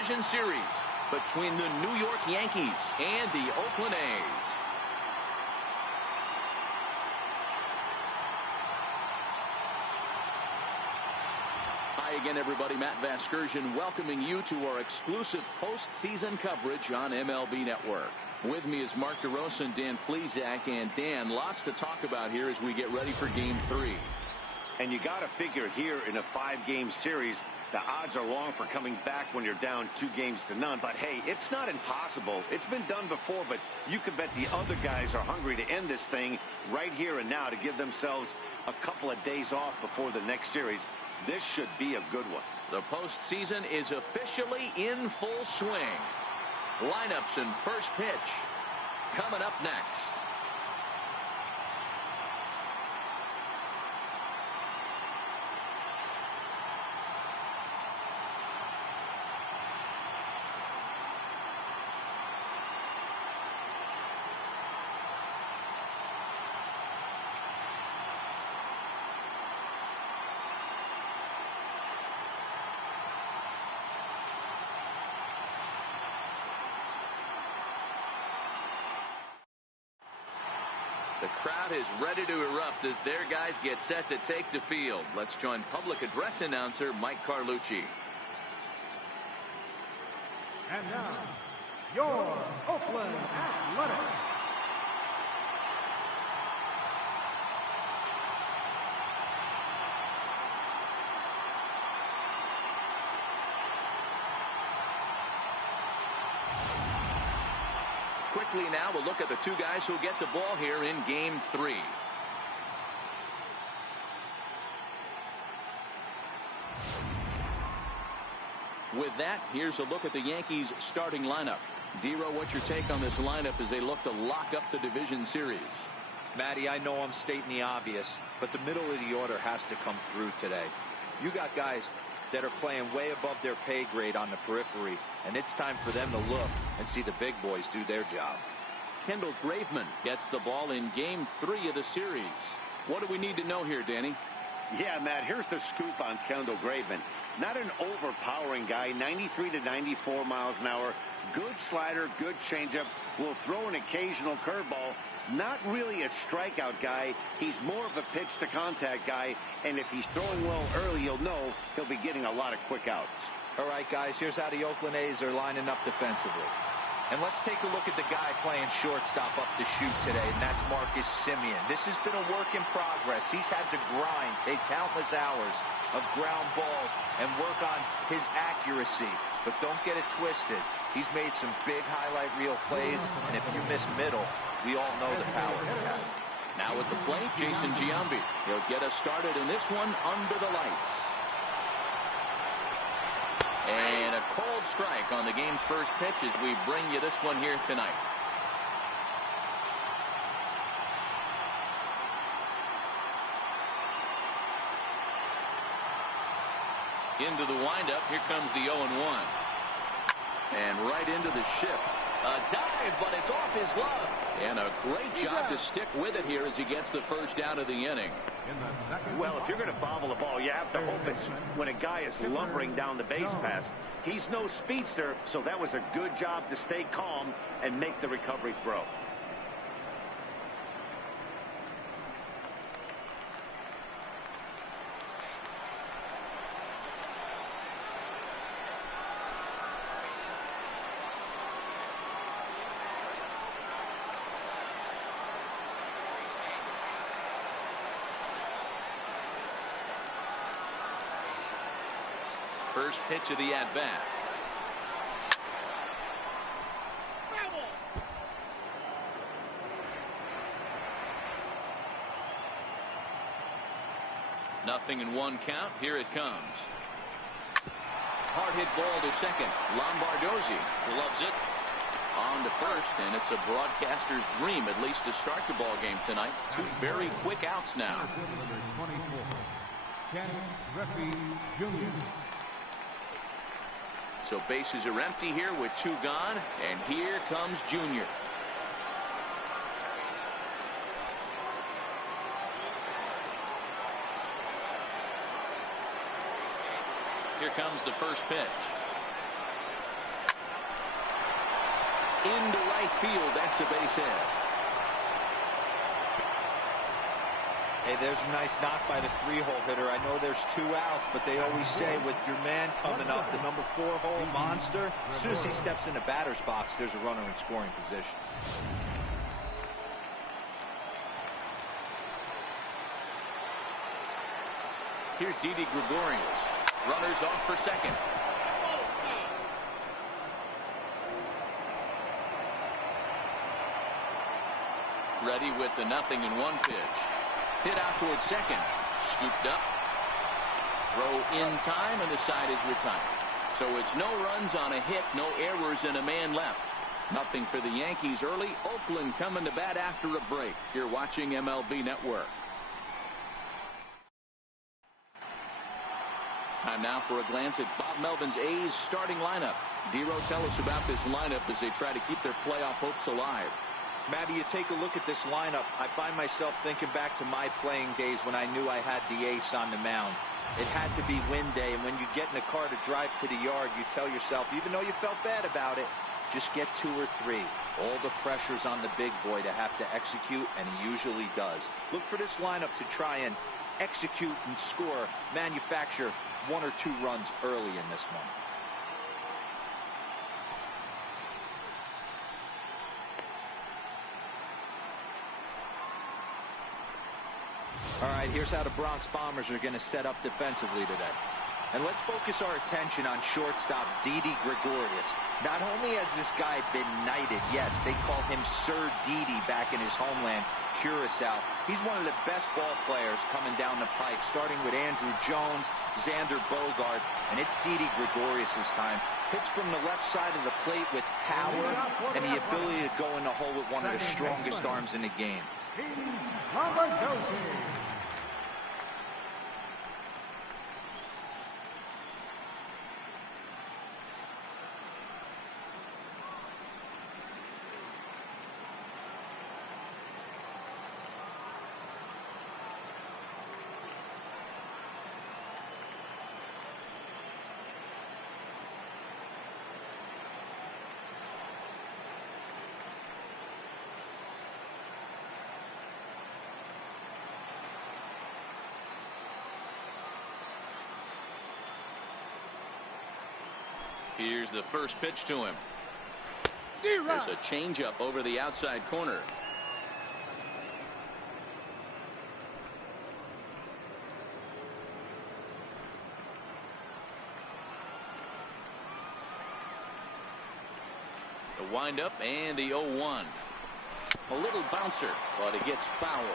Division Series between the New York Yankees and the Oakland A's. Hi again, everybody. Matt Vasgersian welcoming you to our exclusive postseason coverage on MLB Network. With me is Mark DeRosa and Dan Plesac. And Dan, lots to talk about here as we get ready for Game 3. And you got to figure here in a 5-game series, the odds are long for coming back when you're down 2-0. But hey, it's not impossible. It's been done before, but you can bet the other guys are hungry to end this thing right here and now to give themselves a couple of days off before the next series. This should be a good one. The postseason is officially in full swing. Lineups and first pitch coming up next. The crowd is ready to erupt as their guys get set to take the field. Let's join public address announcer Mike Carlucci. And now, your Oakland Athletics. Quickly now, we'll look at the two guys who get the ball here in Game 3. With that, here's a look at the Yankees' starting lineup. Dero, what's your take on this lineup as they look to lock up the division series? Matty, I know I'm stating the obvious, but the middle of the order has to come through today. You got guys that are playing way above their pay grade on the periphery, and it's time for them to look and see the big boys do their job. Kendall Graveman gets the ball in Game 3 of the series. What do we need to know here, Danny? Yeah, Matt, here's the scoop on Kendall Graveman. Not an overpowering guy, 93 to 94 miles an hour. Good slider, good changeup. Will throw an occasional curveball. Not really a strikeout guy. He's more of a pitch-to-contact guy, and if he's throwing well early, you'll know he'll be getting a lot of quick outs. All right, guys, here's how the Oakland A's are lining up defensively. And let's take a look at the guy playing shortstop up the chute today, and that's Marcus Semien. This has been a work in progress. He's had to grind, take countless hours of ground balls, and work on his accuracy. But don't get it twisted. He's made some big highlight reel plays, and if you miss middle, we all know the power he has. Now at the plate, Jason Giambi. He'll get us started in this one under the lights. And a cold strike on the game's first pitch as we bring you this one here tonight. Into the windup. Here comes the 0-1. And right into the shift. A dive, but it's off his glove. And a great job to stick with it here as he gets the first out of the inning. Well, if you're going to bobble the ball, you have to hope it's when a guy is lumbering down the base pass. He's no speedster, so that was a good job to stay calm and make the recovery throw. First pitch of the at-bat. Nothing in one count. Here it comes. Hard hit ball to second. Lombardozzi loves it. On to first, and it's a broadcaster's dream, at least to start the ball game tonight. Two very quick outs now. So bases are empty here with two gone, and here comes Junior. Here comes the first pitch. into right field. That's a base hit. Hey, there's a nice knock by the 3-hole hitter. I know there's 2 outs, but they always say with your man coming up, the number 4-hole monster, as soon as he steps in the batter's box, there's a runner in scoring position. Here's Didi Gregorius. Runners off for second. Ready with the 0-1 pitch. Hit out towards second. Scooped up. Throw in time, and the side is retired. So it's no runs on a hit, no errors, and a man left. Nothing for the Yankees early. Oakland coming to bat after a break. You're watching MLB Network. Time now for a glance at Bob Melvin's A's starting lineup. Dero, tell us about this lineup as they try to keep their playoff hopes alive. Matty, you take a look at this lineup. I find myself thinking back to my playing days when I knew I had the ace on the mound. It had to be win day, and when you get in a car to drive to the yard, you tell yourself, even though you felt bad about it, just get 2 or 3. All the pressure's on the big boy to have to execute, and he usually does. Look for this lineup to try and execute and score, manufacture 1 or 2 runs early in this one. All right, here's how the Bronx Bombers are going to set up defensively today. And let's focus our attention on shortstop Didi Gregorius. Not only has this guy been knighted, yes, they call him Sir Didi back in his homeland, Curacao. He's one of the best ball players coming down the pike, starting with Andrew Jones, Xander Bogaerts, and it's Didi Gregorius' time. Hits from the left side of the plate with power and the ability to go in the hole with one of the strongest arms in the game. Here's the first pitch to him. There's a changeup over the outside corner. The windup and the 0-1. A little bouncer, but it gets fouled.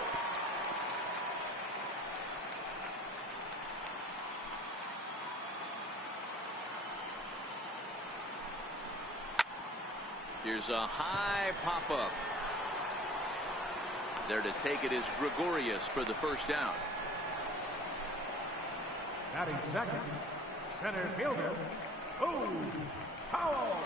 Here's a high pop-up. There to take it is Gregorius for the first down. Batting second, center fielder, Powell.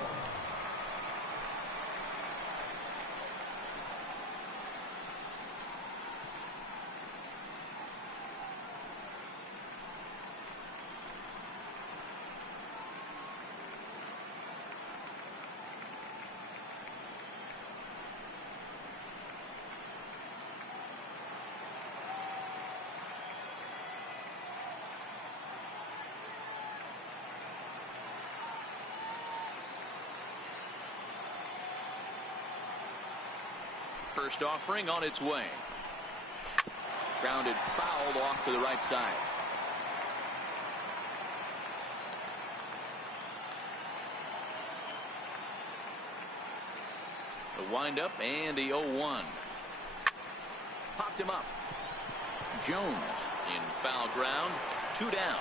First offering on its way. Grounded fouled off to the right side. The windup and the 0-1. Popped him up. Jones in foul ground. 2 down.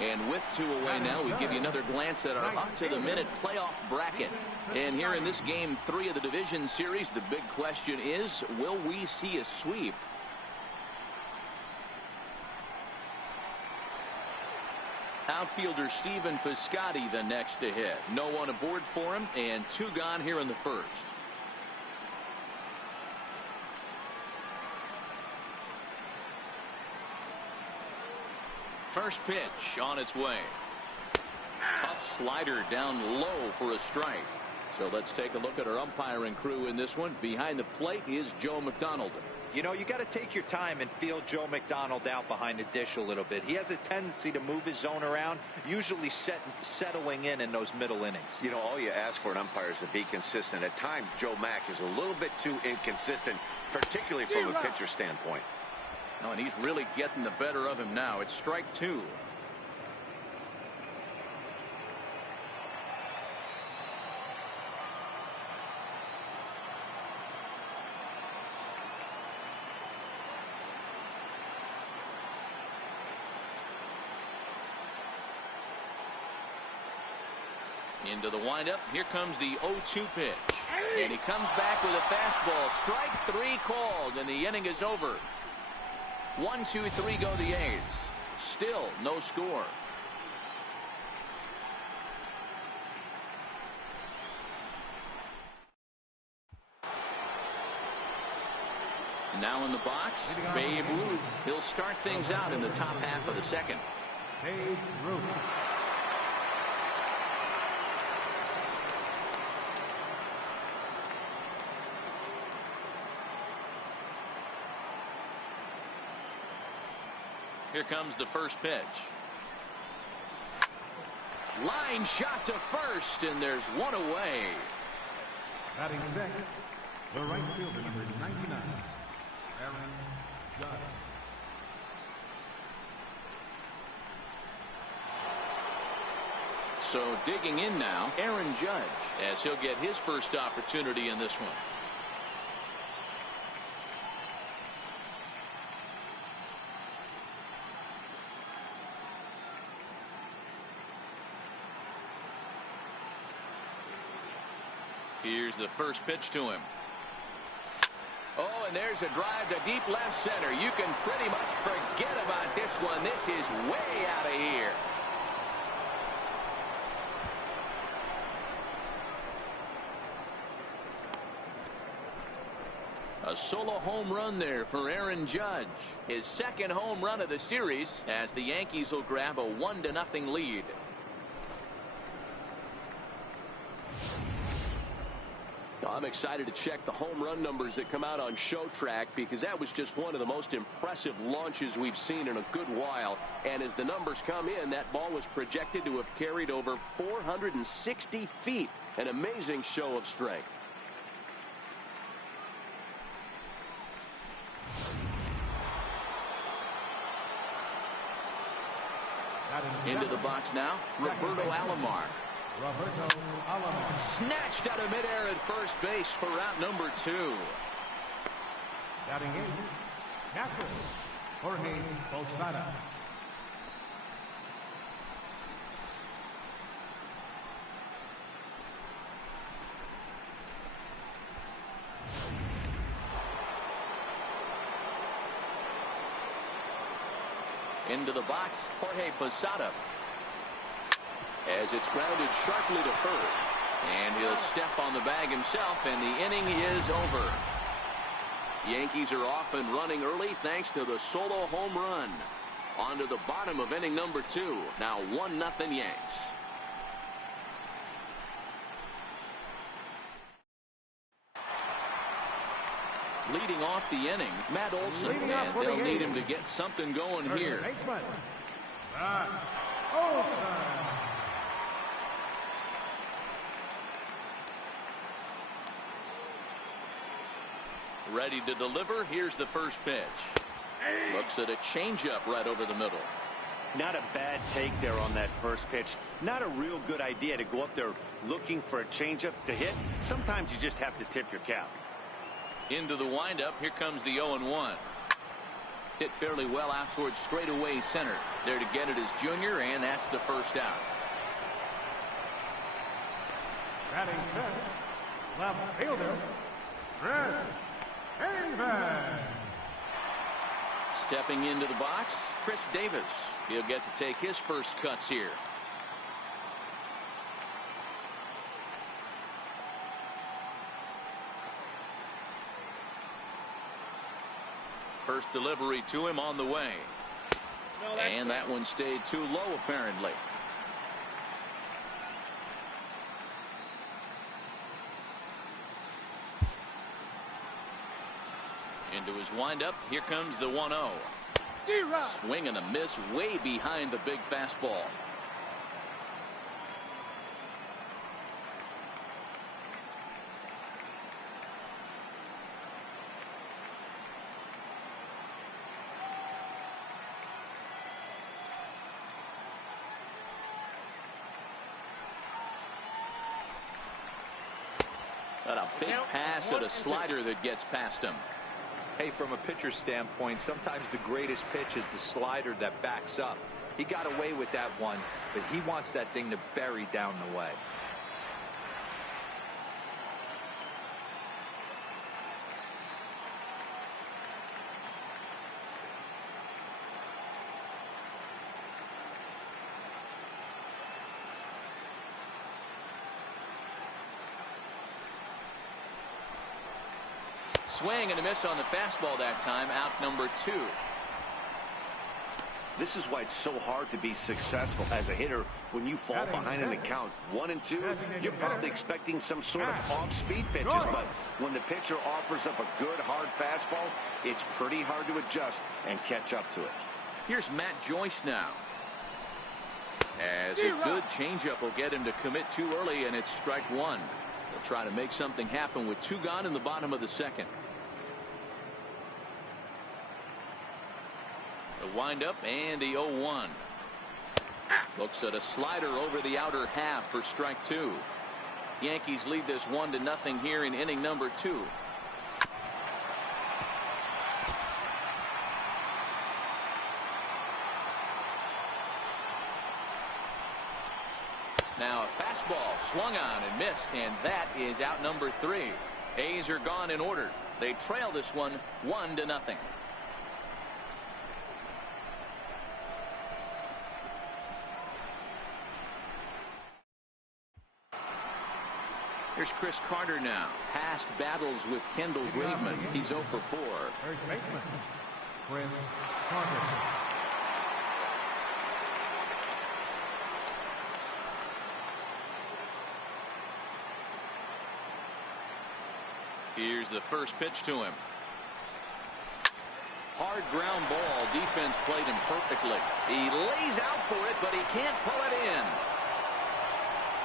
And with 2 away now, we give you another glance at our up-to-the-minute playoff bracket. And here in this game 3 of the division series, the big question is, will we see a sweep? Outfielder Stephen Piscotty the next to hit. No one aboard for him, and 2 gone here in the first. First pitch on its way. Tough slider down low for a strike. So let's take a look at our umpiring crew in this one. Behind the plate is Joe McDonald. You know, you got to take your time and feel Joe McDonald out behind the dish a little bit. He has a tendency to move his zone around, usually settling in those middle innings. You know, all you ask for an umpire is to be consistent. At times, Joe Mack is a little bit too inconsistent, particularly from a pitcher standpoint. Oh, and he's really getting the better of him now. It's strike 2. Into the windup. Here comes the 0-2 pitch. And he comes back with a fastball. Strike 3 called, and the inning is over. 1, 2, 3 go the A's. Still no score. Now in the box, Babe Ruth. He'll start things out in the top half of the second. Babe Ruth. Here comes the first pitch. Line shot to first, and there's one away. Batting second, the right fielder, number 99, Aaron Judge. So digging in now, Aaron Judge, as he'll get his first opportunity in this one. Here's the first pitch to him. Oh, and there's a drive to deep left center. You can pretty much forget about this one. This is way out of here. A solo home run there for Aaron Judge. His second home run of the series, as the Yankees will grab a 1-0 lead. I'm excited to check the home run numbers that come out on ShowTrack, because that was just one of the most impressive launches we've seen in a good while. And as the numbers come in, that ball was projected to have carried over 460 feet. An amazing show of strength. Into the box now, Roberto Alomar. Roberto Alomar. Snatched out of midair at first base for out number 2. Batting eighth, catcher, Jorge Posada. Into the box, Jorge Posada. As it's grounded sharply to first. And he'll step on the bag himself, and the inning is over. Yankees are off and running early thanks to the solo home run. On to the bottom of inning number 2. Now 1-0 Yanks. Leading off the inning, Matt Olson, and they'll need him to get something going here. Ready to deliver. Here's the first pitch. Looks at a changeup right over the middle. Not a bad take there on that first pitch. Not a real good idea to go up there looking for a changeup to hit. Sometimes you just have to tip your cap. Into the windup. Here comes the 0-1. Hit fairly well out towards straightaway center. There to get it is Junior, and that's the first out. Batting fifth, left fielder, Chris Davis. Stepping into the box, Chris Davis. He'll get to take his first cuts here. First delivery to him on the way. And that one stayed too low, apparently. Into his windup. Here comes the 1-0. Swing and a miss way behind the big fastball. Got a big pass at a slider that gets past him. Hey, from a pitcher's standpoint, sometimes the greatest pitch is the slider that backs up. He got away with that one, but he wants that thing to bury down the way. Swing and a miss on the fastball that time. Out number 2. This is why it's so hard to be successful as a hitter when you fall behind in the count 1-2. You're probably expecting some sort of off-speed pitches, but when the pitcher offers up a good hard fastball, it's pretty hard to adjust and catch up to it. Here's Matt Joyce now. As a good changeup will get him to commit too early, and it's strike 1. They'll try to make something happen with 2 gone in the bottom of the 2nd. The windup and the 0-1. Looks at a slider over the outer half for strike 2. Yankees lead this 1-0 here in inning number 2. Now a fastball swung on and missed, and that is out number 3. A's are gone in order. They trail this one 1-0. Here's Chris Carter now. Past battles with Kendall Graveman. He's 0 for 4. Third baseman, Chris Carter. Here's the first pitch to him. Hard ground ball. Defense played him perfectly. He lays out for it, but he can't pull it in.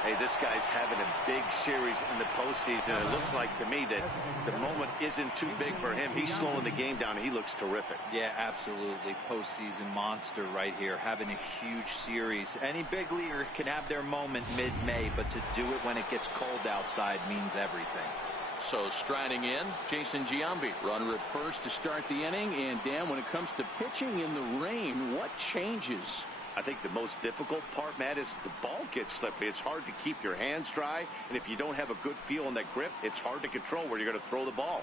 Hey, this guy's having a big series in the postseason. It looks like to me that the moment isn't too big for him. He's slowing the game down. He looks terrific. Yeah, absolutely. Postseason monster right here, having a huge series. Any big leaguer can have their moment mid-May, but to do it when it gets cold outside means everything. So striding in, Jason Giambi, runner at first to start the inning. And Dan, when it comes to pitching in the rain, what changes? I think the most difficult part, Matt, is the ball gets slippery. It's hard to keep your hands dry, and if you don't have a good feel on that grip, it's hard to control where you're going to throw the ball.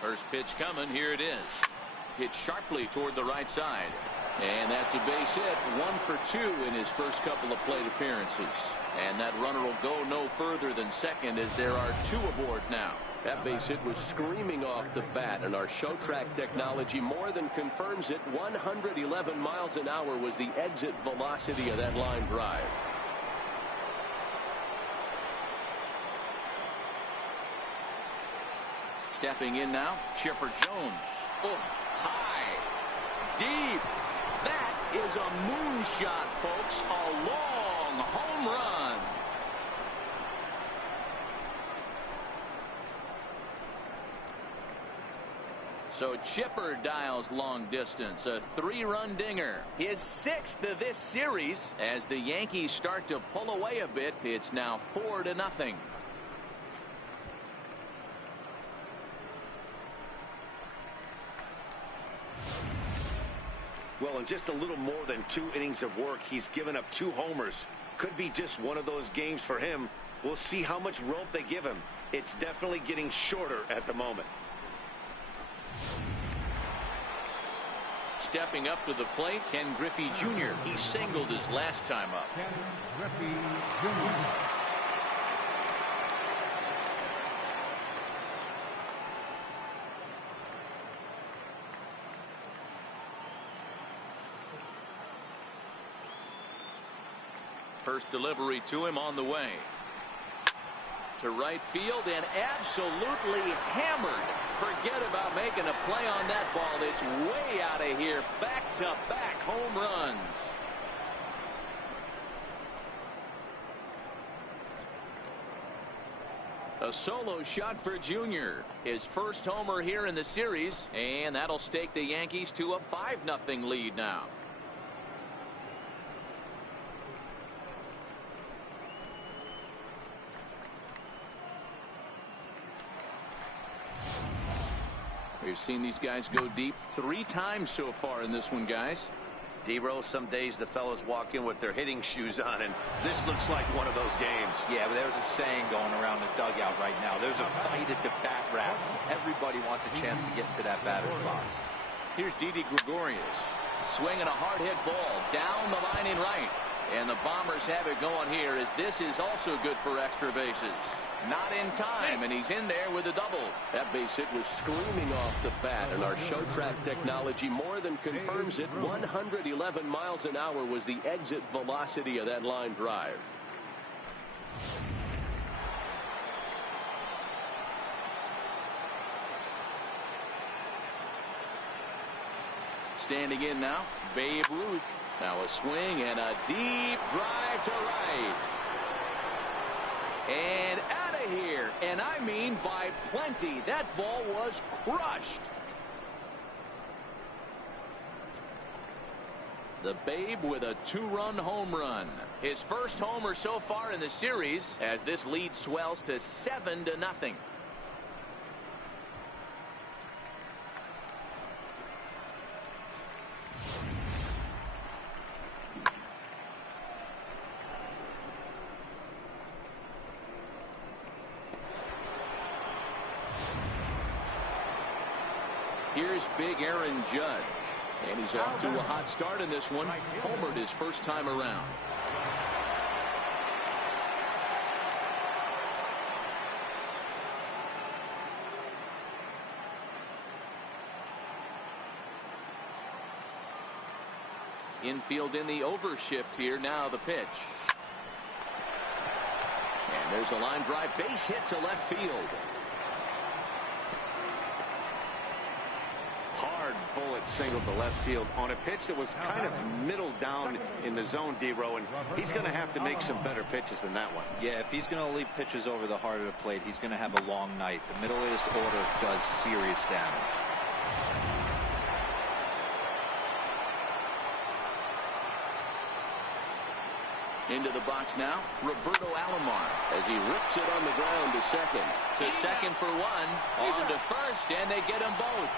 First pitch coming. Here it is. Hit sharply toward the right side. And that's a base hit. 1 for 2 in his first couple of plate appearances. And that runner will go no further than second as there are 2 aboard now. That base hit was screaming off the bat, and our show track technology more than confirms it. 111 miles an hour was the exit velocity of that line drive. Stepping in now, Chipper Jones. Oh, high, deep. That is a moonshot, folks. A long home run. So Chipper dials long distance. A 3-run dinger. His 6th of this series. As the Yankees start to pull away a bit, it's now 4-0. Well, in just a little more than 2 innings of work, he's given up 2 homers. Could be just one of those games for him. We'll see how much rope they give him. It's definitely getting shorter at the moment. Stepping up to the plate, Ken Griffey Jr. He singled his last time up. Ken Griffey Jr. First delivery to him on the way. To right field and absolutely hammered. Forget about making a play on that ball. It's way out of here. Back-to-back home runs. A solo shot for Junior. His first homer here in the series, and that'll stake the Yankees to a 5-0 lead now. We've seen these guys go deep 3 times so far in this one, guys. D-Rose, some days the fellas walk in with their hitting shoes on, and this looks like one of those games. Yeah, but there's a saying going around the dugout right now. There's a fight at the bat rack. Everybody wants a chance to get into that batter's box. Here's Didi Gregorius swinging a hard hit ball down the line in right. And the Bombers have it going here, as this is also good for extra bases. Not in time, and he's in there with a double. That base hit was screaming off the bat, and our show track technology more than confirms it. 111 miles an hour was the exit velocity of that line drive. Standing in now, Babe Ruth. Now a swing and a deep drive to right. And out of here. And I mean by plenty. That ball was crushed. The Babe with a 2-run home run. His first homer so far in the series, as this lead swells to 7-0. Here's big Aaron Judge. And he's off to a hot start in this one. Homered his first time around. Infield in the overshift here. Now the pitch. And there's a line drive. Base hit to left field. Hard bullet single to left field on a pitch that was kind of middle down in the zone, D-Row, and he's going to have to make some better pitches than that one. Yeah, if he's going to leave pitches over the heart of the plate, he's going to have a long night. The middle of this order does serious damage. Into the box now, Roberto Alomar, as he rips it on the ground to second. To second for one, on to first, and they get them both.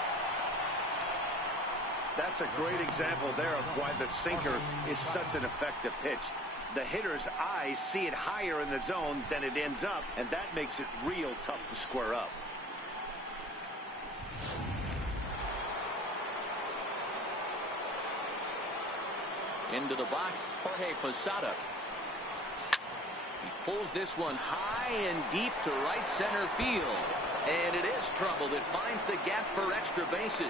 That's a great example there of why the sinker is such an effective pitch. The hitter's eyes see it higher in the zone than it ends up, and that makes it real tough to square up. Into the box, Jorge Posada. He pulls this one high and deep to right center field. And it is trouble that finds the gap for extra bases.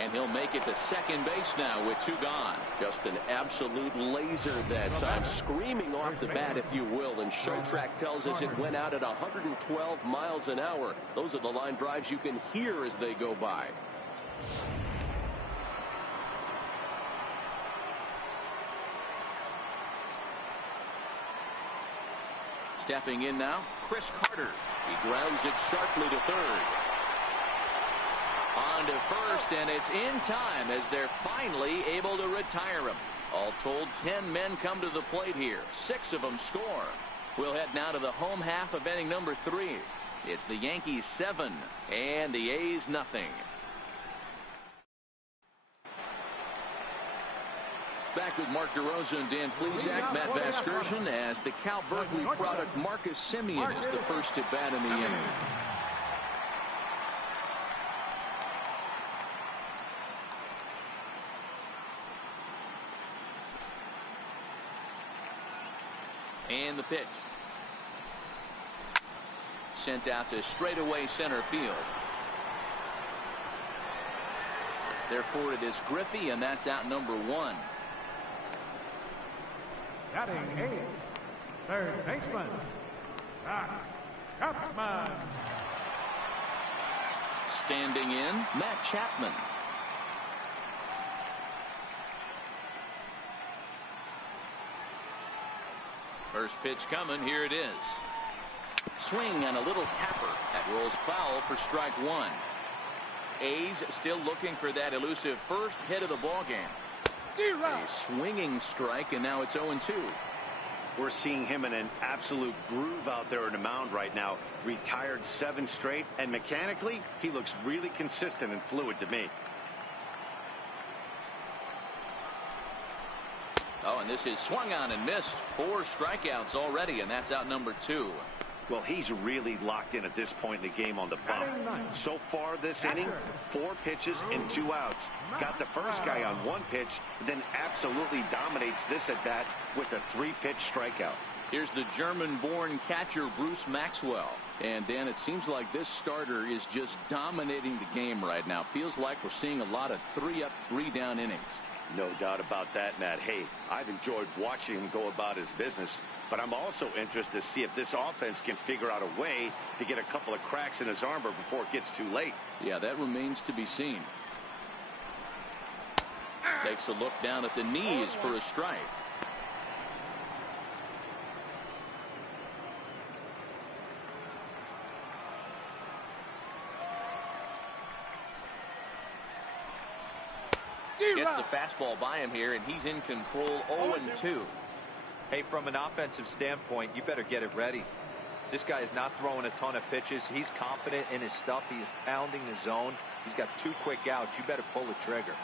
And he'll make it to second base now with 2 gone. Just an absolute laser that time, screaming off the bat, if you will. And show track tells us it went out at 112 miles an hour. Those are the line drives you can hear as they go by. Stepping in now, Chris Carter. He grounds it sharply to third. On to first, and it's in time as they're finally able to retire him. All told, 10 men come to the plate here. 6 of them score. We'll head now to the home half of inning number 3. It's the Yankees 7 and the A's nothing. Back with Mark DeRosa and Dan Plesac, Matt Vasgersian, as the Cal Berkeley product Marcus Semien is the first at bat in the inning. And the pitch. Sent out to straightaway center field. Therefore it is Griffey, and that's out number 1. Batting 8th, third baseman, Zach Chapman. Standing in, Matt Chapman. First pitch coming. Here it is. Swing and a little tapper. That rolls foul for strike one. A's still looking for that elusive first hit of the ball game. A swinging strike, and now it's 0-2. We're seeing him in an absolute groove out there in the mound right now. Retired 7 straight, and mechanically, he looks really consistent and fluid to me. Oh, and this is swung on and missed. 4 strikeouts already, and that's out number 2. Well, he's really locked in at this point in the game on the bump. So far this inning, 4 pitches and 2 outs. Got the first guy on 1 pitch, then absolutely dominates this at bat with a 3-pitch strikeout. Here's the German-born catcher Bruce Maxwell. And Dan, it seems like this starter is just dominating the game right now. Feels like we're seeing a lot of 3-up, 3-down innings. No doubt about that, Matt. Hey, I've enjoyed watching him go about his business, but I'm also interested to see if this offense can figure out a way to get a couple of cracks in his armor before it gets too late. Yeah, that remains to be seen. Takes a look down at the knees for a strike. Gets the fastball by him here, and he's in control. 0-2. Hey, from an offensive standpoint, you better get it ready. This guy is not throwing a ton of pitches. He's confident in his stuff. He's pounding the zone. He's got 2 quick outs. You better pull the trigger.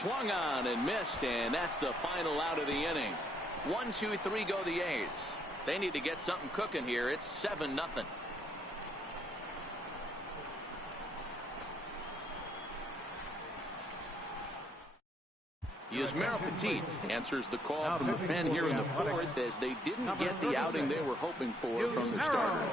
Swung on and missed, and that's the final out of the inning. 1, 2, 3 go the A's. They need to get something cooking here. It's 7-0. Yasmero Petit answers the call from the pen here in the 4th as they didn't get the outing they were hoping for from the starter.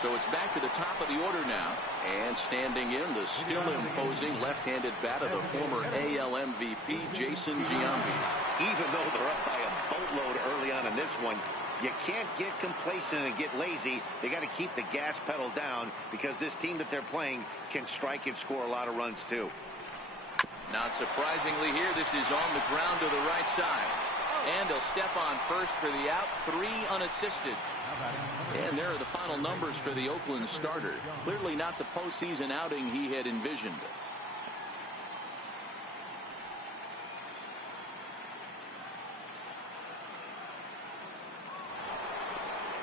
So it's back to the top of the order now. And standing in, the still imposing left-handed bat of the former AL MVP, Jason Giambi. Even though they're up by a boatload early on in this one, you can't get complacent and get lazy. They got to keep the gas pedal down because this team that they're playing can strike and score a lot of runs too. Not surprisingly here, this is on the ground to the right side. And he'll step on first for the out, 3 unassisted. And there are the final numbers for the Oakland starter. Clearly not the postseason outing he had envisioned.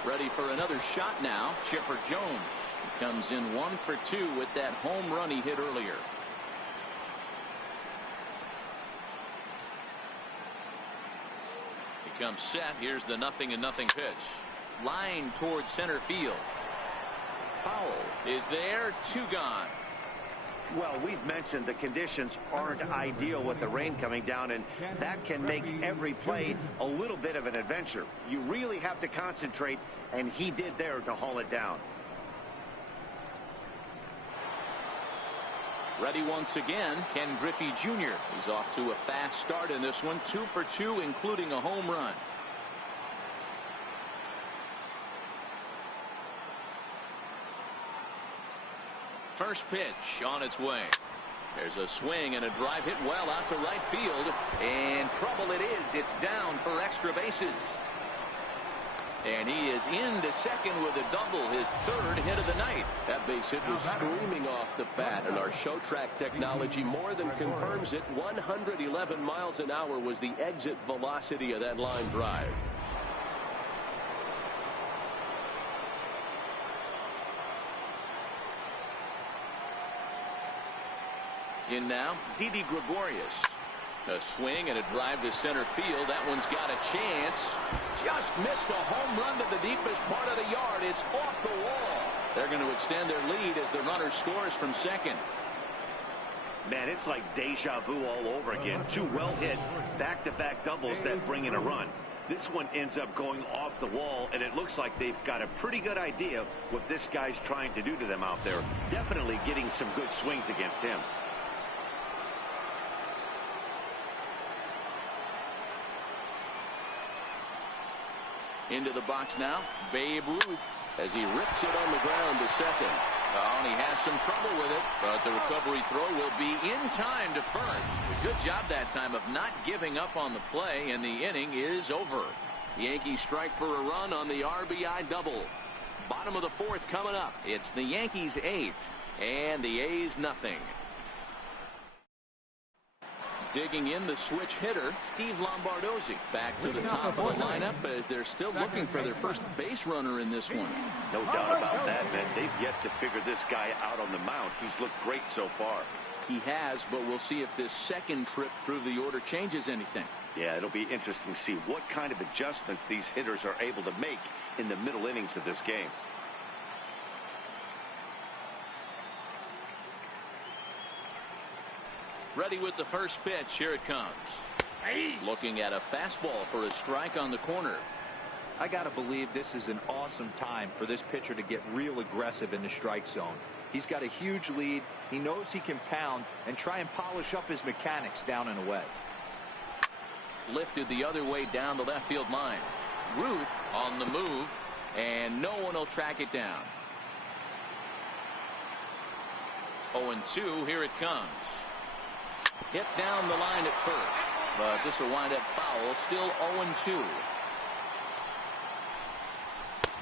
Ready for another shot now. Chipper Jones comes in 1 for 2 with that home run he hit earlier. He comes set. Here's the 0-0 pitch. Line towards center field. Foul is there. 2 gone. Well, we've mentioned the conditions aren't ideal with the rain coming down, and that can make every play a little bit of an adventure. You really have to concentrate, and he did there to haul it down. Ready once again, Ken Griffey Jr. He's off to a fast start in this one. 2 for 2, including a home run. First pitch on its way. There's a swing and a drive hit well out to right field. And trouble it is. It's down for extra bases. And he is into second with a double, his 3rd hit of the night. That base hit was screaming off the bat, and our show track technology more than confirms it. 111 miles an hour was the exit velocity of that line drive. In now, Didi Gregorius. A swing and a drive to center field. That one's got a chance. Just missed a home run to the deepest part of the yard. It's off the wall. They're going to extend their lead as the runner scores from second. Man, it's like deja vu all over again. Two well-hit back-to-back doubles that bring in a run. This one ends up going off the wall, and it looks like they've got a pretty good idea what this guy's trying to do to them out there. Definitely getting some good swings against him. Into the box now, Babe Ruth, as he rips it on the ground to second. And he has some trouble with it, but the recovery throw will be in time to first. Good job that time of not giving up on the play, and the inning is over. The Yankees strike for a run on the RBI double. Bottom of the fourth coming up. It's the Yankees 8 and the A's nothing. Digging in the switch hitter, Steve Lombardozzi. Back to the top of the lineup as they're still looking for their first base runner in this one. No doubt about that, man. They've yet to figure this guy out on the mound. He's looked great so far. He has, but we'll see if this second trip through the order changes anything. Yeah, it'll be interesting to see what kind of adjustments these hitters are able to make in the middle innings of this game. Ready with the first pitch. Here it comes. Looking at a fastball for a strike on the corner. I got to believe this is an awesome time for this pitcher to get real aggressive in the strike zone. He's got a huge lead. He knows he can pound and try and polish up his mechanics down and away. Lifted the other way down the left field line. Ruth on the move, and no one will track it down. 0-2. Here it comes. Hit down the line at first, but this will wind up foul. Still 0-2.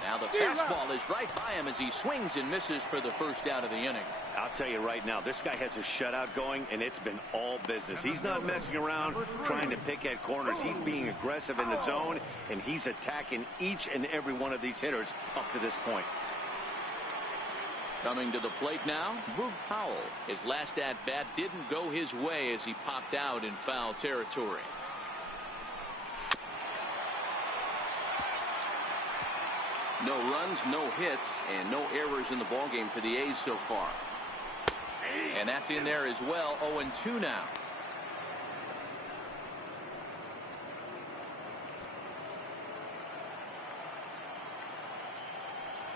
Now the fastball is right by him as he swings and misses for the first out of the inning. I'll tell you right now, this guy has a shutout going, and it's been all business. He's not messing around trying to pick at corners. He's being aggressive in the zone, and he's attacking each and every one of these hitters up to this point. Coming to the plate now, Boog Powell. His last at-bat didn't go his way as he popped out in foul territory. No runs, no hits, and no errors in the ballgame for the A's so far. And that's in there as well. 0-2 now.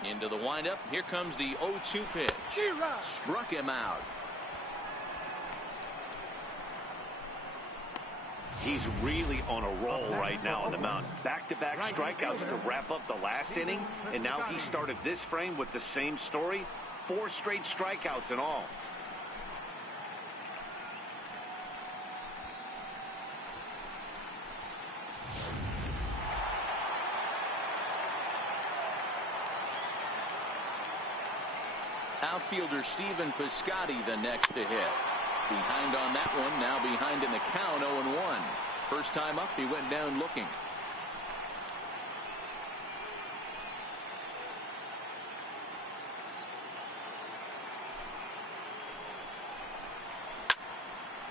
Into the windup. Here comes the 0-2 pitch. Struck him out. He's really on a roll right now on the mound. Back-to-back strikeouts to wrap up the last inning, and now he started this frame with the same story. 4 straight strikeouts in all. Outfielder Stephen Piscotty the next to hit. Behind on that one, now behind in the count. 0-1. First time up, he went down looking.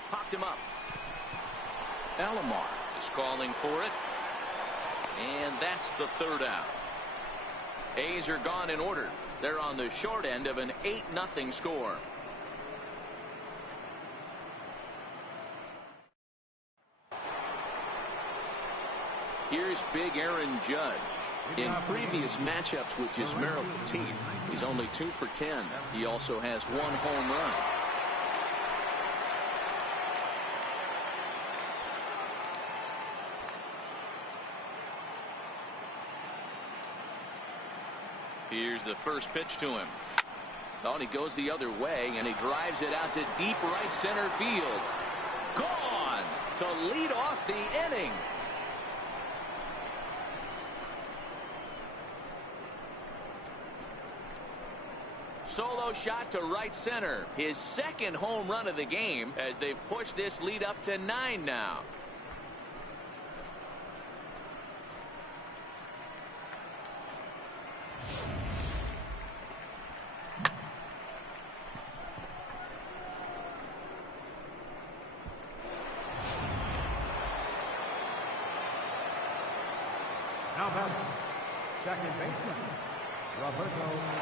Popped him up. Alomar is calling for it. And that's the third out. A's are gone in order. They're on the short end of an 8-0 score. Here's Big Aaron Judge. In previous matchups with Yusmeiro Petit, he's only 2 for 10. He also has 1 home run. Here's the first pitch to him. Oh, and he goes the other way, and he drives it out to deep right center field. Gone to lead off the inning. Solo shot to right center. His second home run of the game as they've pushed this lead up to 9 now. Now back, second baseman, Roberto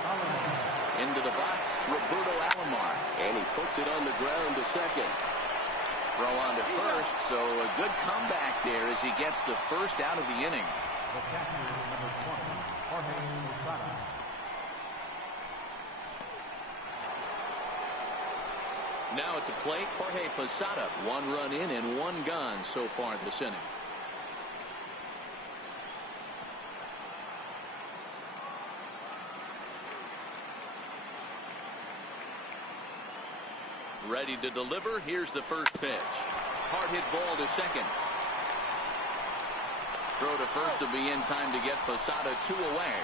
Alomar. Into the box, Roberto Alomar. And he puts it on the ground to second. Throw on to first, so a good comeback there as he gets the first out of the inning. The catcher, number 20, Jorge Posada. Now at the plate, Jorge Posada. 1 run in and 1 gone so far this inning. Ready to deliver. Here's the first pitch. Hard hit ball to second. Throw to first will be in time to get Posada 2 away.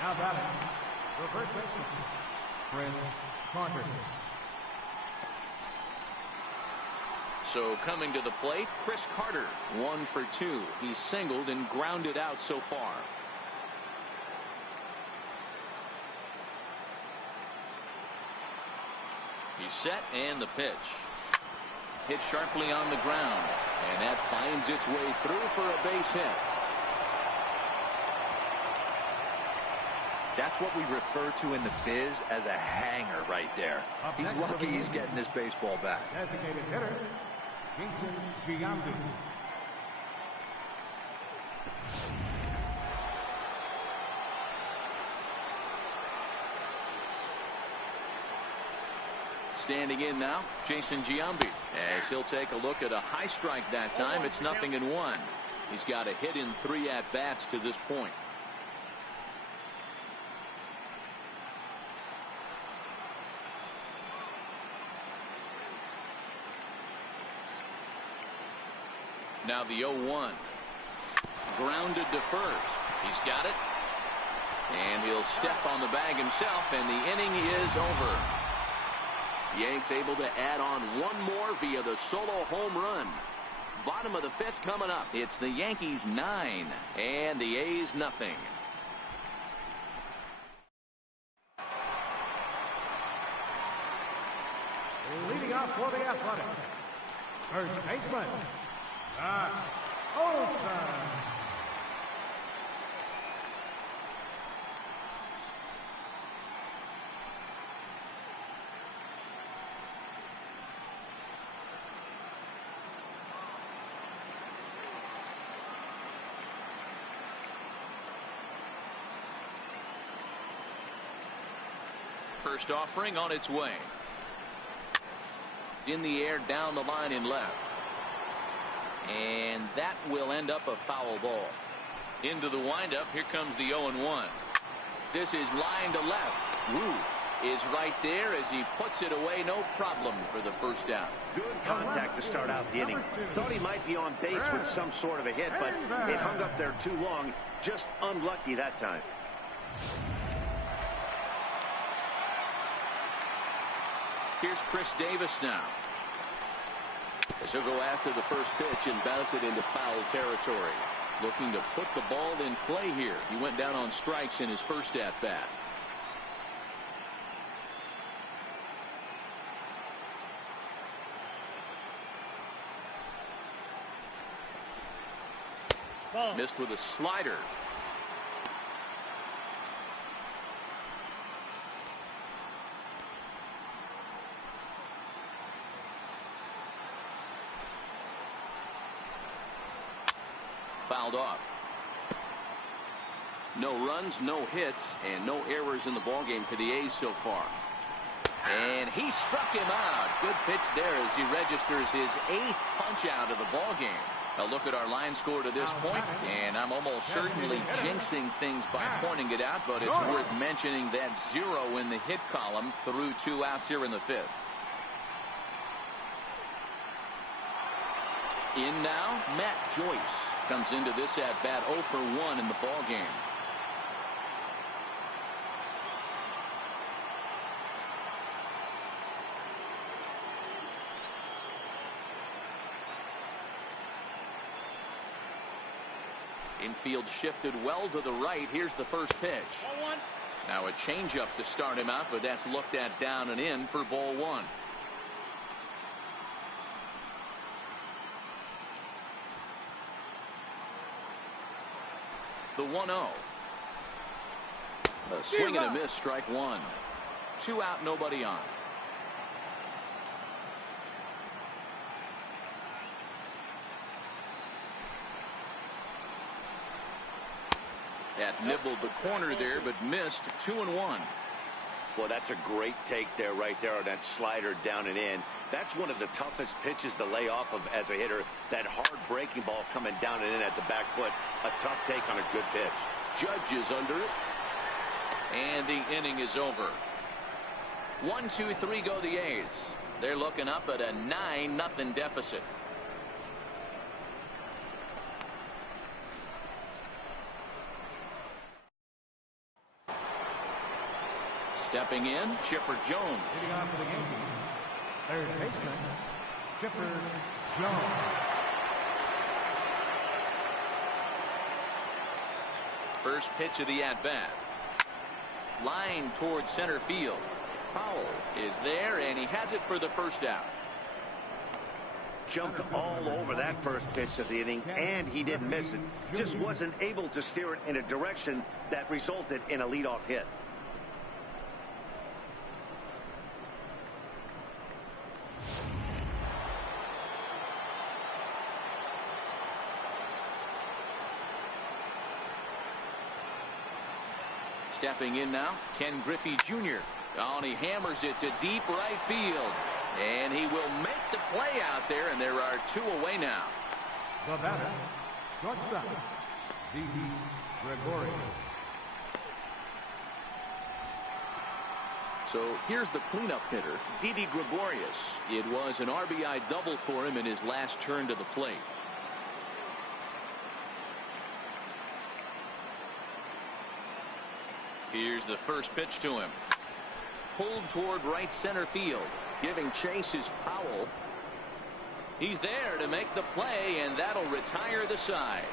Now batting, the first baseman, Chris Carter. So coming to the plate, Chris Carter. 1 for 2. He's singled and grounded out so far. He's set, and the pitch. Hit sharply on the ground, and that finds its way through for a base hit. That's what we refer to in the biz as a hanger right there. He's lucky he's getting this baseball back. Designated hitter, Jason Giambi. Standing in now, Jason Giambi, as he'll take a look at a high strike that time. It's 0-1. He's got a hit in 3 at-bats to this point. Now the 0-1. Grounded to first. He's got it. And he'll step on the bag himself, and the inning is over. Yanks able to add on 1 more via the solo home run. Bottom of the 5th coming up. It's the Yankees 9 and the A's nothing. Leading off for the Athletics, first baseman, Zach Olson. First offering on its way. In the air, down the line in left. And that will end up a foul ball. Into the windup, here comes the 0-1. This is line to left. Ruth is right there as he puts it away, no problem for the first down. Good contact to start out the inning. Thought he might be on base with some sort of a hit, but it hung up there too long. Just unlucky that time. Here's Chris Davis now. As he'll go after the first pitch and bounce it into foul territory. Looking to put the ball in play here. He went down on strikes in his first at-bat. Missed with a slider. Fouled off. No runs, no hits, and no errors in the ballgame for the A's so far. And he struck him out. Good pitch there as he registers his 8th punch out of the ballgame. A look at our line score to this point, and I'm almost certainly jinxing things by pointing it out, but it's worth mentioning that 0 in the hit column through 2 outs here in the 5th. In now, Matt Joyce comes into this at-bat 0 for 1 in the ballgame. Infield shifted well to the right. Here's the first pitch. Now a changeup to start him out, but that's looked at down and in for ball 1. The 1-0. A swing and a miss, strike one. 2 out, nobody on. That nibbled the corner there, but missed. 2-1. Well, that's a great take there, right there on that slider down and in. That's one of the toughest pitches to lay off of as a hitter. That hard breaking ball coming down and in at the back foot. A tough take on a good pitch. Judge is under it. And the inning is over. 1-2-3 go the A's. They're looking up at a 9-0 deficit. Stepping in, Chipper Jones. Hitting on for the Yankees, third baseman, Chipper Jones. First pitch of the at-bat. Line towards center field. Powell is there, and he has it for the first out. Jumped all over that first pitch of the inning, and he didn't miss it. Just wasn't able to steer it in a direction that resulted in a leadoff hit. Stepping in now, Ken Griffey Jr. Oh, and he hammers it to deep right field. And he will make the play out there, and there are 2 away now. The batter, shortstop, Didi Gregorius. So here's the cleanup hitter, Didi Gregorius. It was an RBI double for him in his last turn to the plate. Here's the first pitch to him. Pulled toward right center field. Giving chase is Powell. He's there to make the play, and that'll retire the side.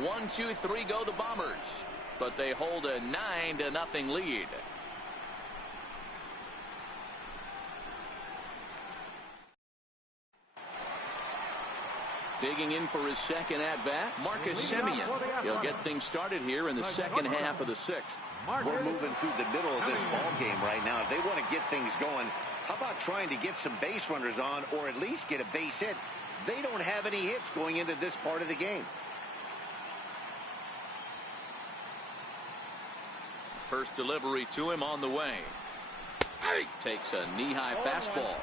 1-2-3 go the Bombers. But they hold a 9-0 lead. Digging in for his second at-bat, Marcus Semien. He'll get things started here in the second half of the 6th. We're moving through the middle of this ball game right now. If they want to get things going, how about trying to get some base runners on, or at least get a base hit? They don't have any hits going into this part of the game. First delivery to him on the way. Takes a knee-high fastball.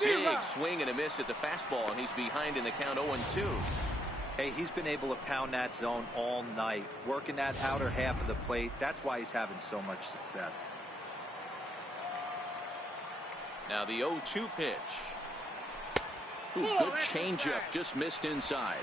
Big swing and a miss at the fastball, and he's behind in the count 0-2. Hey, he's been able to pound that zone all night, working that outer half of the plate. That's why he's having so much success. Now the 0-2 pitch. Ooh, good changeup, just missed inside.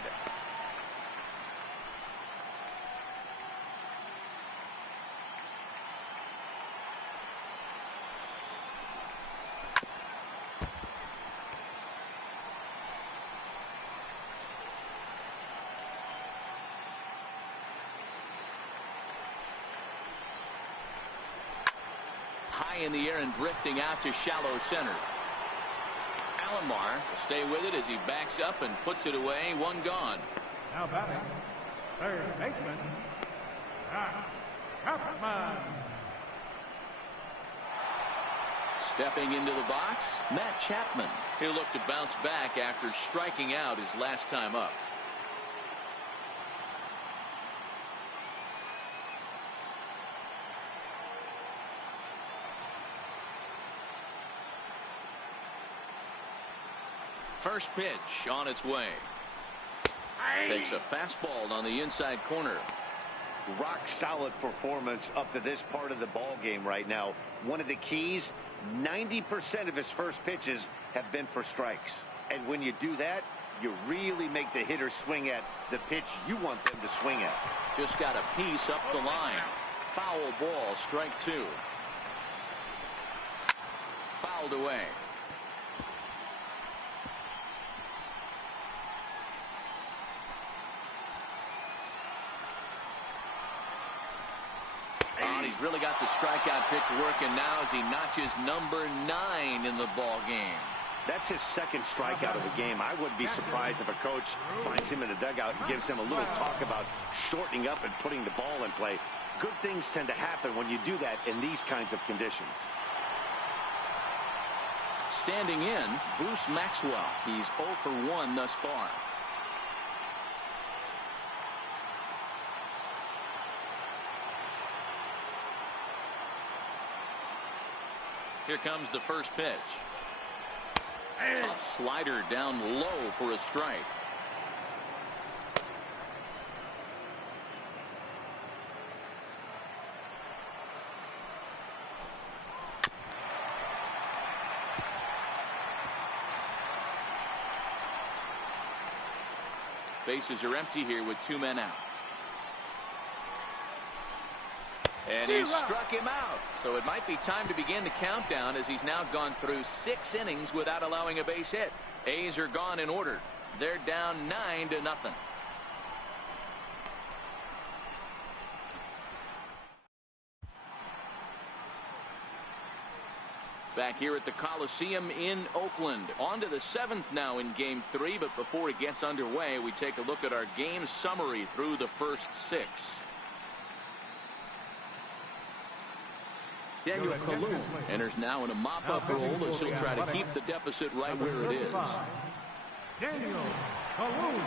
High in the air and drifting out to shallow center. Alomar will stay with it as he backs up and puts it away. 1 gone. Now batting, third baseman, Chapman. Stepping into the box, Matt Chapman. He'll look to bounce back after striking out his last time up. First pitch on its way. Takes a fastball on the inside corner. Rock solid performance up to this part of the ball game right now. One of the keys, 90% of his first pitches have been for strikes. And when you do that, you really make the hitter swing at the pitch you want them to swing at. Just got a piece up the line. Foul ball, strike 2. Fouled away. He's really got the strikeout pitch working now as he notches number 9 in the ball game. That's his second strikeout of the game. I wouldn't be surprised if a coach finds him in the dugout and gives him a little talk about shortening up and putting the ball in play. Good things tend to happen when you do that in these kinds of conditions. Standing in, Bruce Maxwell. He's 0 for 1 thus far. Here comes the first pitch. Tough slider down low for a strike. Bases are empty here with 2 men out. And he struck him out. So it might be time to begin the countdown, as he's now gone through 6 innings without allowing a base hit. A's are gone in order. They're down 9-0. Back here at the Coliseum in Oakland. On to the 7th now in Game 3. But before it gets underway, we take a look at our game summary through the first 6. Daniel Colon enters now in a mop-up role as he'll try to keep the deficit right where it is. Daniel Colon.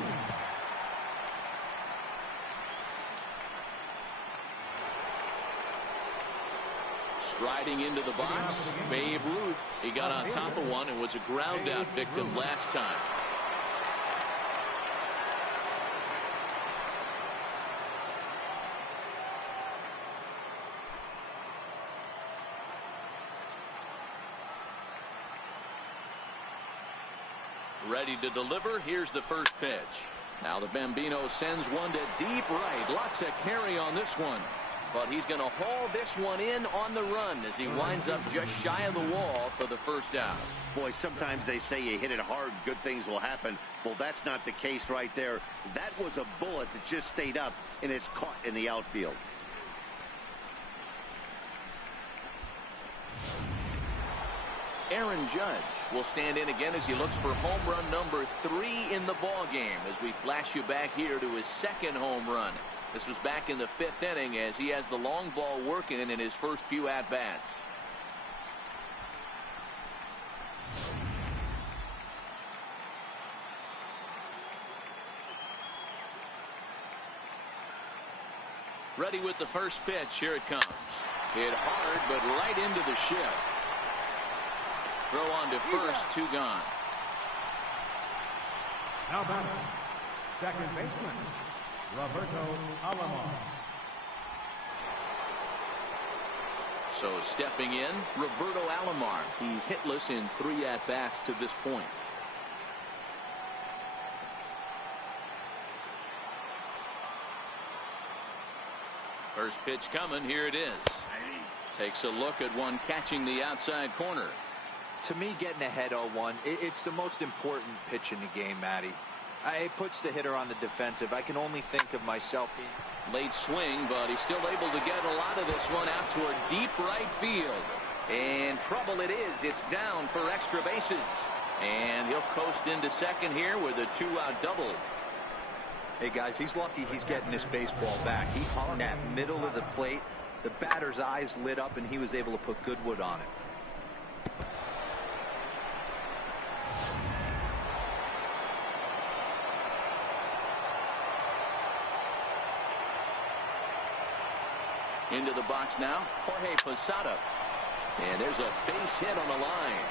Striding into the box, Babe Ruth. He got on top of one and was a ground-out victim last time. Ready to deliver. Here's the first pitch. Now the Bambino sends one to deep right. Lots of carry on this one. But he's going to haul this one in on the run as he winds up just shy of the wall for the first out. Boy, sometimes they say you hit it hard, good things will happen. Well, that's not the case right there. That was a bullet that just stayed up and is caught in the outfield. Aaron Judge will stand in again as he looks for home run number 3 in the ball game, as we flash you back here to his second home run. This was back in the 5th inning, as he has the long ball working in his first few at-bats. Ready with the first pitch. Here it comes. Hit hard, but right into the shift. Throw on to first, 2 gone. Now batter, second baseman, Roberto Alomar. So stepping in, Roberto Alomar. He's hitless in 3 at-bats to this point. First pitch coming. Here it is. Takes a look at one catching the outside corner. To me, getting ahead 0-1, it's the most important pitch in the game, Matty. It puts the hitter on the defensive. I can only think of myself. Late swing, but he's still able to get a lot of this one out toward deep right field. And trouble it is. It's down for extra bases. And he'll coast into second here with a 2-out double. Hey, guys, he's lucky he's getting this baseball back. He hung that middle of the plate. The batter's eyes lit up, and he was able to put good wood on it. Into the box now, Jorge Posada. And there's a base hit on the line.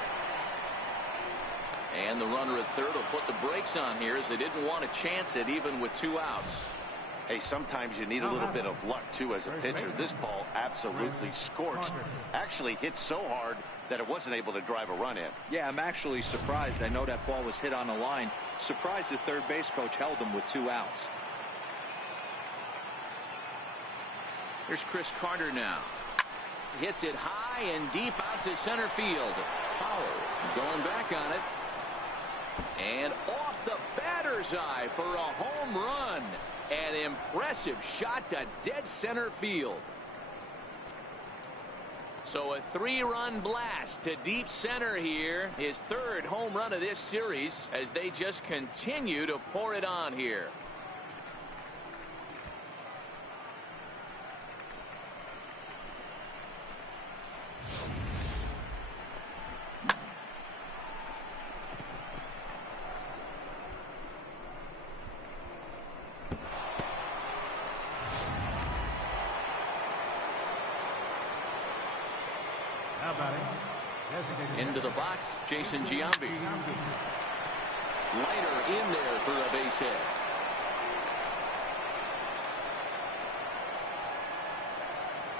And the runner at third will put the brakes on here, as they didn't want to chance it even with 2 outs. Hey, sometimes you need a little bit of luck, too, as a pitcher. This ball absolutely scorched. Actually hit so hard that it wasn't able to drive a run in. Yeah, I'm actually surprised. I know that ball was hit on the line. Surprised the third base coach held him with 2 outs. Here's Chris Carter now. Hits it high and deep out to center field. Fowler going back on it. And off the batter's eye for a home run. An impressive shot to dead center field. So a 3-run blast to deep center here. His 3rd home run of this series as they just continue to pour it on here. Into the box, Jason Giambi. Leiter in there for a base hit.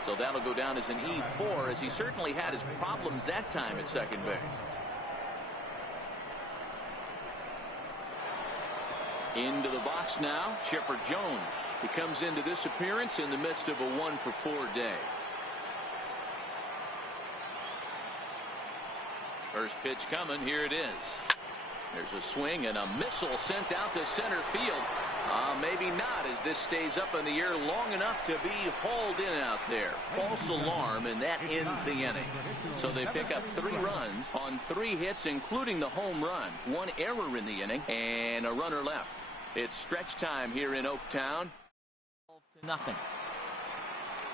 So that'll go down as an E4, as he certainly had his problems that time at second base. Into the box now, Chipper Jones. He comes into this appearance in the midst of a 1-for-4 day. First pitch coming. Here it is. There's a swing and a missile sent out to center field. Maybe not, as this stays up in the air long enough to be hauled in out there. False alarm, and that ends the inning. So they pick up 3 runs on 3 hits, including the home run. 1 error in the inning and a runner left. It's stretch time here in Oaktown. 12-0.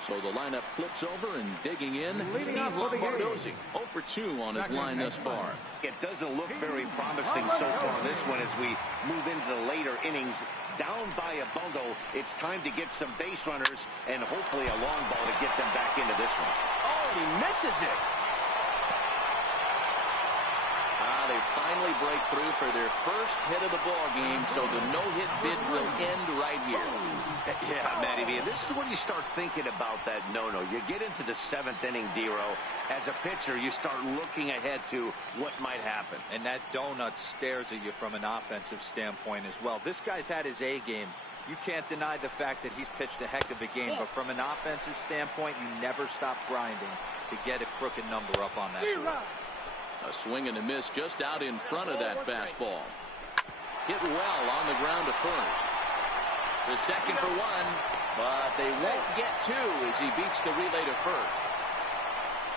So the lineup flips over, and digging in, Steve Lombardozzi. 0 for 2 on his line thus far. It doesn't look very promising so far this one as we move into the later innings. Down by a bundle, it's time to get some base runners and hopefully a long ball to get them back into this one. Oh, he misses it. They finally break through for their first hit of the ball game, so the no-hit bid will end right here. Yeah, Matty V, this is when you start thinking about that no-no. You get into the 7th inning, D-Row. As a pitcher, you start looking ahead to what might happen. And that donut stares at you from an offensive standpoint as well. This guy's had his A game. You can't deny the fact that he's pitched a heck of a game, but from an offensive standpoint, you never stop grinding to get a crooked number up on that board. A swing and a miss just out in front of that fastball. Hit well on the ground to first. The second for 1, but they won't get 2 as he beats the relay to first.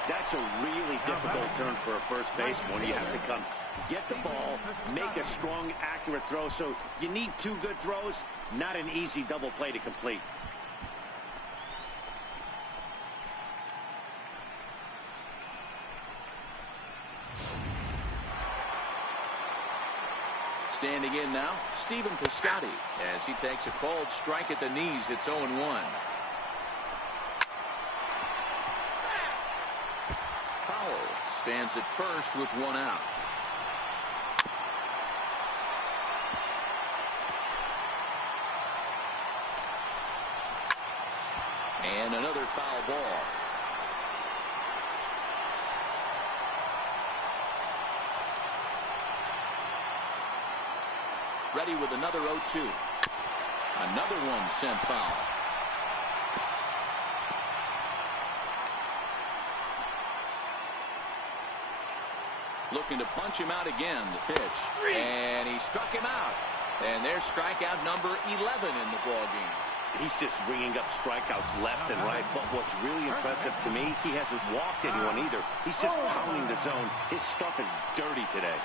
That's a really difficult turn for a first baseman when you have to come get the ball, make a strong, accurate throw. So you need 2 good throws, not an easy double play to complete. Standing in now, Stephen Piscotty, as he takes a called strike at the knees. It's 0-1. Powell stands at first with 1 out. And another foul ball. Ready with another 0-2. Another one sent foul. Looking to punch him out again. The pitch. And he struck him out. And there's strikeout number 11 in the ballgame. He's just ringing up strikeouts left and right. But what's really impressive to me, he hasn't walked anyone either. He's just pounding the zone. His stuff is dirty today.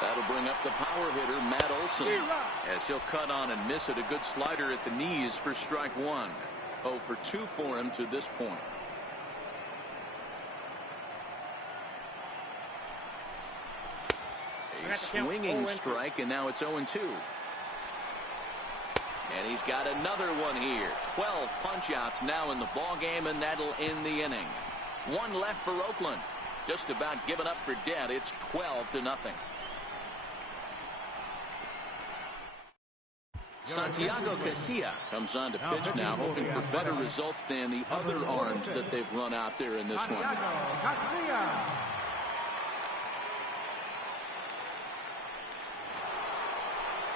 That'll bring up the power hitter, Matt Olson, as he'll cut on and miss it. A good slider at the knees for strike 1. 0 for 2 for him to this point. A swinging strike, and now it's 0-2. And he's got another one here. 12 punch-outs now in the ballgame, and that'll end the inning. 1 left for Oakland. Just about given up for dead. It's 12-0. Santiago Casilla comes on to pitch now, hoping for better results than the other arms that they've run out there in this one.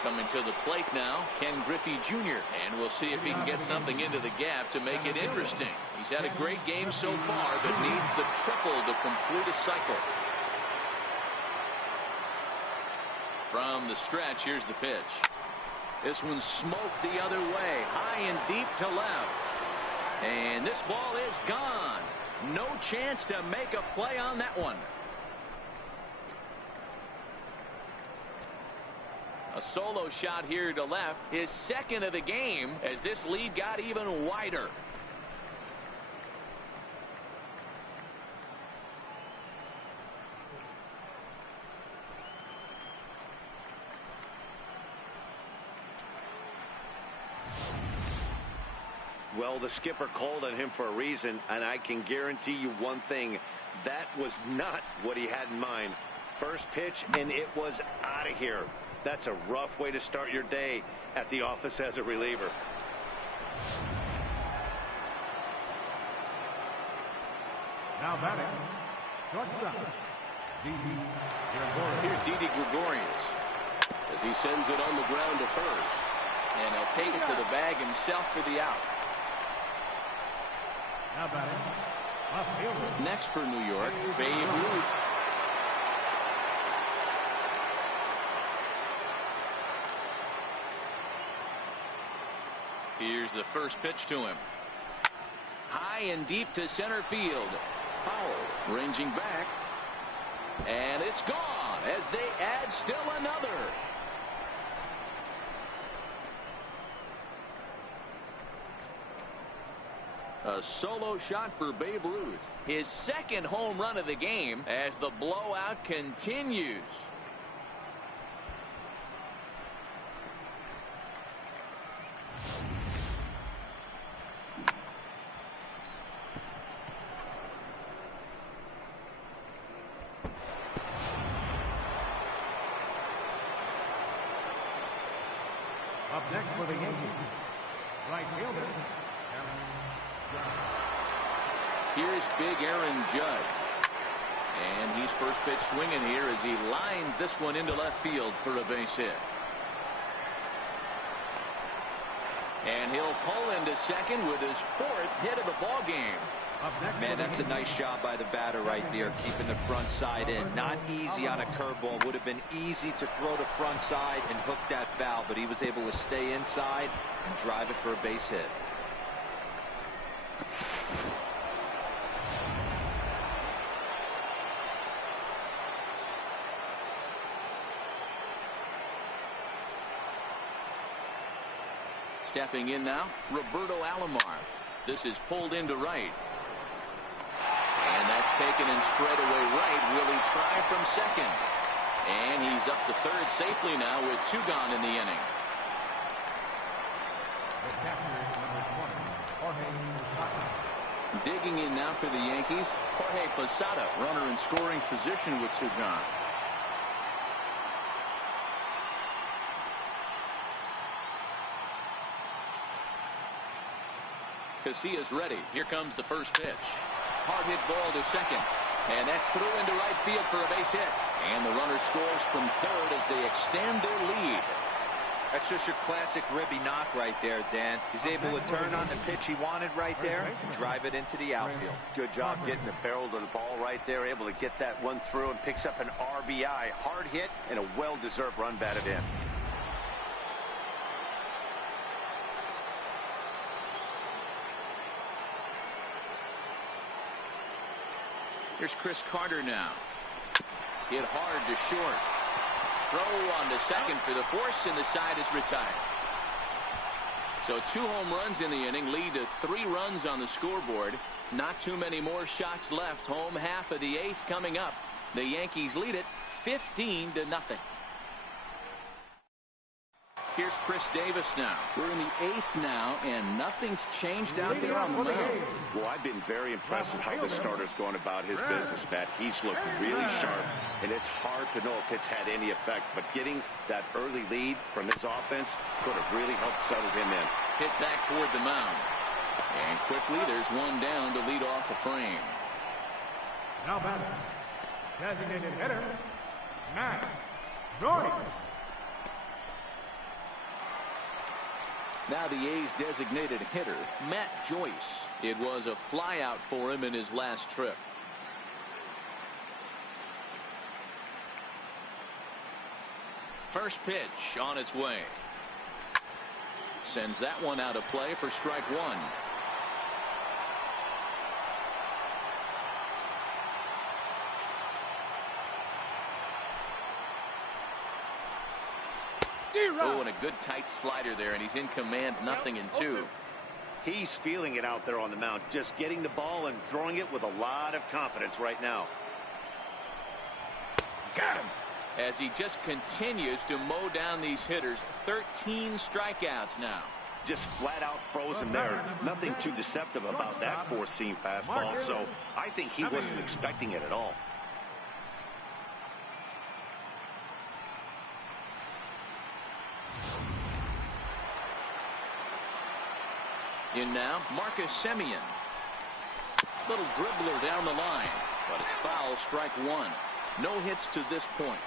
Coming to the plate now, Ken Griffey Jr. And we'll see if he can get something into the gap to make it interesting. He's had a great game so far, but needs the triple to complete a cycle. From the stretch, here's the pitch. This one's smoked the other way, high and deep to left. And this ball is gone. No chance to make a play on that one. A solo shot here to left, his second of the game, as this lead got even wider. Well, the skipper called on him for a reason, and I can guarantee you one thing. That was not what he had in mind. First pitch, and it was out of here. That's a rough way to start your day at the office as a reliever. Now batting, shortstop, Didi Gregorius. Here's Didi Gregorius as he sends it on the ground to first. And he'll take it to the bag himself for the out. Now batting, left fielder. Next for New York, Babe Ruth. Here's the first pitch to him. High and deep to center field. Powell ranging back. And it's gone as they add still another. A solo shot for Babe Ruth. His second home run of the game as the blowout continues. Up next for the Yankees, right fielder, Here's big Aaron Judge. And he's first pitch swinging here as he lines this one into left field for a base hit. And he'll pull into second with his fourth hit of the ball game. Man, that's a nice job by the batter right there, keeping the front side in. Not easy on a curveball. Would have been easy to throw the front side and hook that foul, but he was able to stay inside and drive it for a base hit. Stepping in now, Roberto Alomar. This is pulled into right. And that's taken in straightaway right. Will he try from second? And he's up to third safely now with two gone in the inning. the catcher is number 20, Jorge Posada. Digging in now for the Yankees, Jorge Posada, runner in scoring position with two gone. Casillas ready. Here comes the first pitch. Hard hit ball to second. And that's through into right field for a base hit. And the runner scores from third as they extend their lead. That's just your classic ribby knock right there, Dan. He's able to turn on the pitch he wanted right there and drive it into the outfield. Good job getting the barrel to the ball right there. Able to get that one through and picks up an RBI. Hard hit and a well-deserved run batted in. Here's Chris Carter now. Hit hard to short. Throw on to second for the force, and the side is retired. So 2 home runs in the inning lead to 3 runs on the scoreboard. Not too many more shots left. Home half of the 8th coming up. The Yankees lead it 15-0. Here's Chris Davis now. We're in the 8th now, and nothing's changed out there on the mound. Well, I've been very impressed with how the starter's going about his business, Matt. He's looked really sharp, and it's hard to know if it's had any effect. But getting that early lead from his offense could have really helped settle him in. Hit back toward the mound. And quickly, there's one down to lead off the frame. Now batting, designated hitter, Matt Joyce. Now the A's designated hitter, Matt Joyce. It was a flyout for him in his last trip. First pitch on its way. Sends that one out of play for strike one. Oh, and a good tight slider there, and he's in command, 0-2. He's feeling it out there on the mound, just getting the ball and throwing it with a lot of confidence right now. Got him. As he just continues to mow down these hitters. 13 strikeouts now. Just flat out frozen there. Nothing too deceptive about that four-seam fastball, so I think he wasn't expecting it at all. In now, Marcus Semien. Little dribbler down the line, but it's foul, strike one. No hits to this point.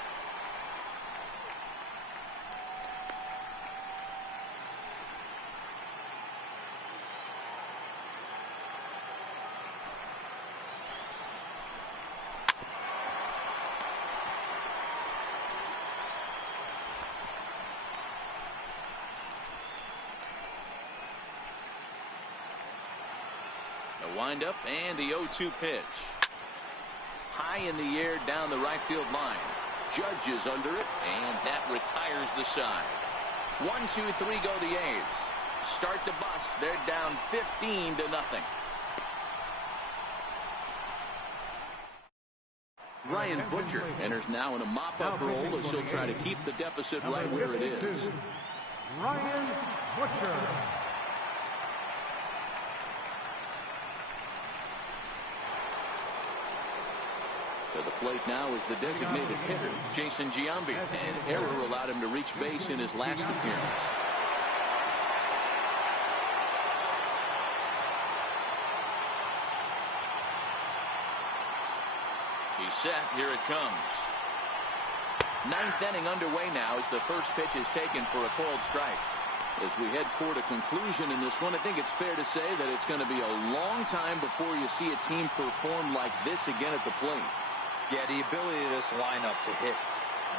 The windup and the 0-2 pitch. High in the air down the right field line. Judge is under it, and that retires the side. 1-2-3 go the A's. Start the bus. They're down 15-0. Ryan Butcher enters now in a mop-up role as he'll try to keep the deficit right where it is. Ryan Butcher. To the plate now is the designated hitter, Jason Giambi. An error allowed him to reach base in his last appearance. He's set. Here it comes. Ninth inning underway now as the first pitch is taken for a called strike. As we head toward a conclusion in this one, I think it's fair to say that it's going to be a long time before you see a team perform like this again at the plate. Yeah, the ability of this lineup to hit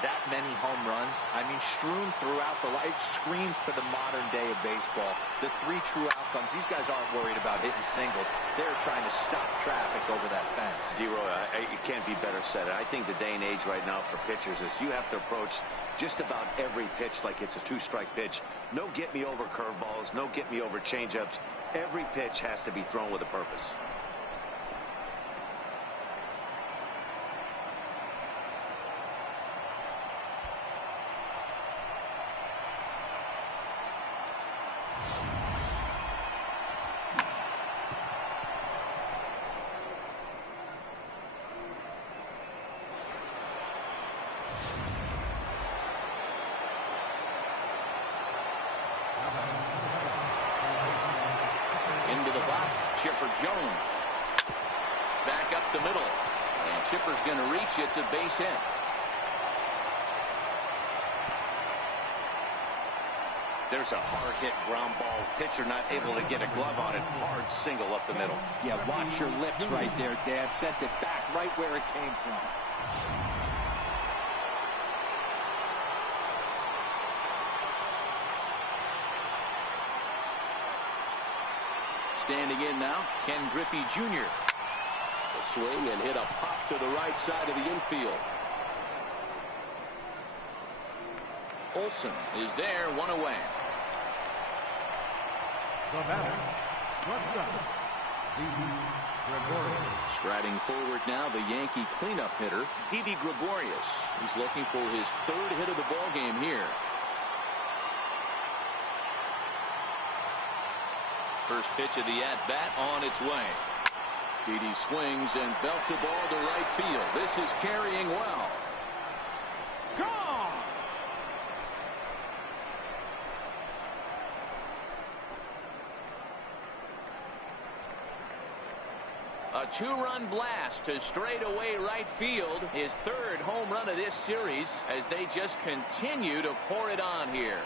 that many home runs, I mean, strewn throughout the line, it screams to the modern day of baseball. The three true outcomes, these guys aren't worried about hitting singles. They're trying to stop traffic over that fence. D-Roy, it can't be better said. I think the day and age right now for pitchers is you have to approach just about every pitch like it's a two-strike pitch. No get-me-over curveballs, no get-me-over changeups. Every pitch has to be thrown with a purpose. Chipper Jones. Back up the middle. And Chipper's going to reach. It's a base hit. There's a hard hit ground ball. Pitcher not able to get a glove on it. Hard single up the middle. Yeah, watch your lips right there, Dad. Sent it back right where it came from. Standing in now, Ken Griffey Jr. A swing and hit a pop to the right side of the infield. Olsen is there, one away. The batter, Gregorius. Striding forward now, the Yankee cleanup hitter, Didi Gregorius. He's looking for his third hit of the ball game here. First pitch of the at-bat on its way. Didi swings and belts a ball to right field. This is carrying well. Gone! A two-run blast to straightaway right field. His third home run of this series as they just continue to pour it on here.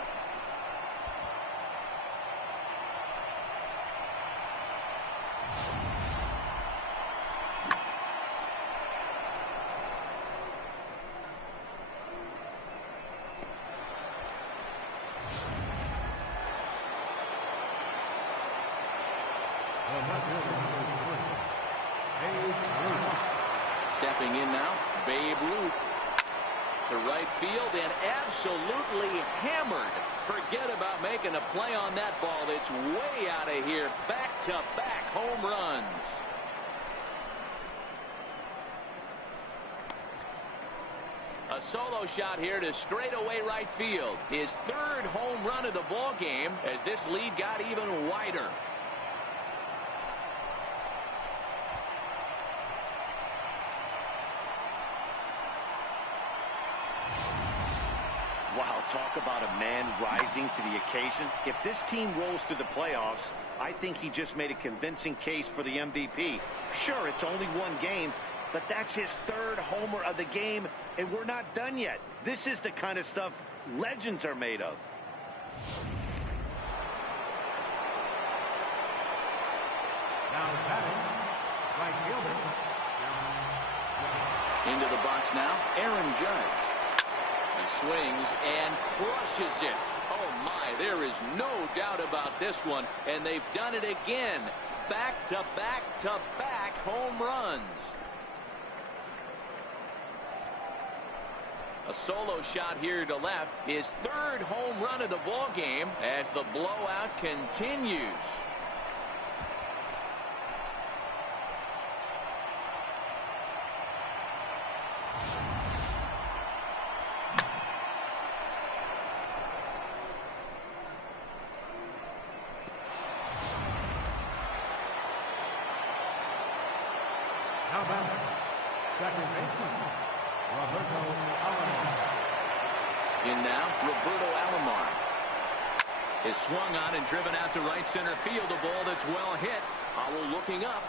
field and absolutely hammered. Forget about making a play on that ball. It's way out of here. Back-to-back home runs. A solo shot here to straightaway right field. His third home run of the ball game as this lead got even wider. Wow, talk about a man rising to the occasion. If this team rolls to the playoffs, I think he just made a convincing case for the MVP. Sure, it's only one game, but that's his third homer of the game, and we're not done yet. This is the kind of stuff legends are made of. Now batting, right fielder. Into the box now, Aaron Judge. He swings and crushes it. Oh my, there is no doubt about this one, and they've done it again. Back-to-back-to-back home runs. A solo shot here to left. His third home run of the ball game as the blowout continues. Now batting, second baseman, Roberto Alomar. In now, Roberto Alomar. Is swung on and driven out to right center field. A ball that's well hit. Howell looking up.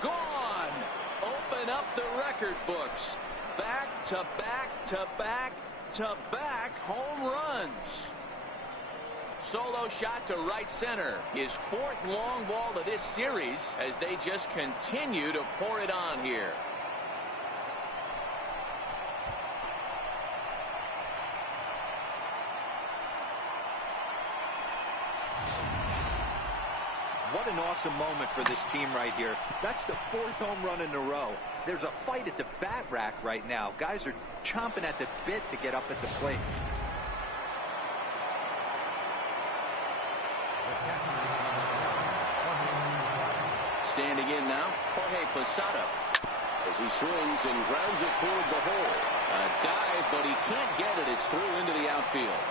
Gone! Open up the record books. Back-to-back-to-back-to-back home runs. Solo shot to right center. His fourth long ball of this series as they just continue to pour it on here. What an awesome moment for this team right here. That's the fourth home run in a row. There's a fight at the bat rack right now. Guys are chomping at the bit to get up at the plate. Standing in now, Jorge Posada. As he swings and grounds it toward the hole. A dive, but he can't get it. It's through into the outfield.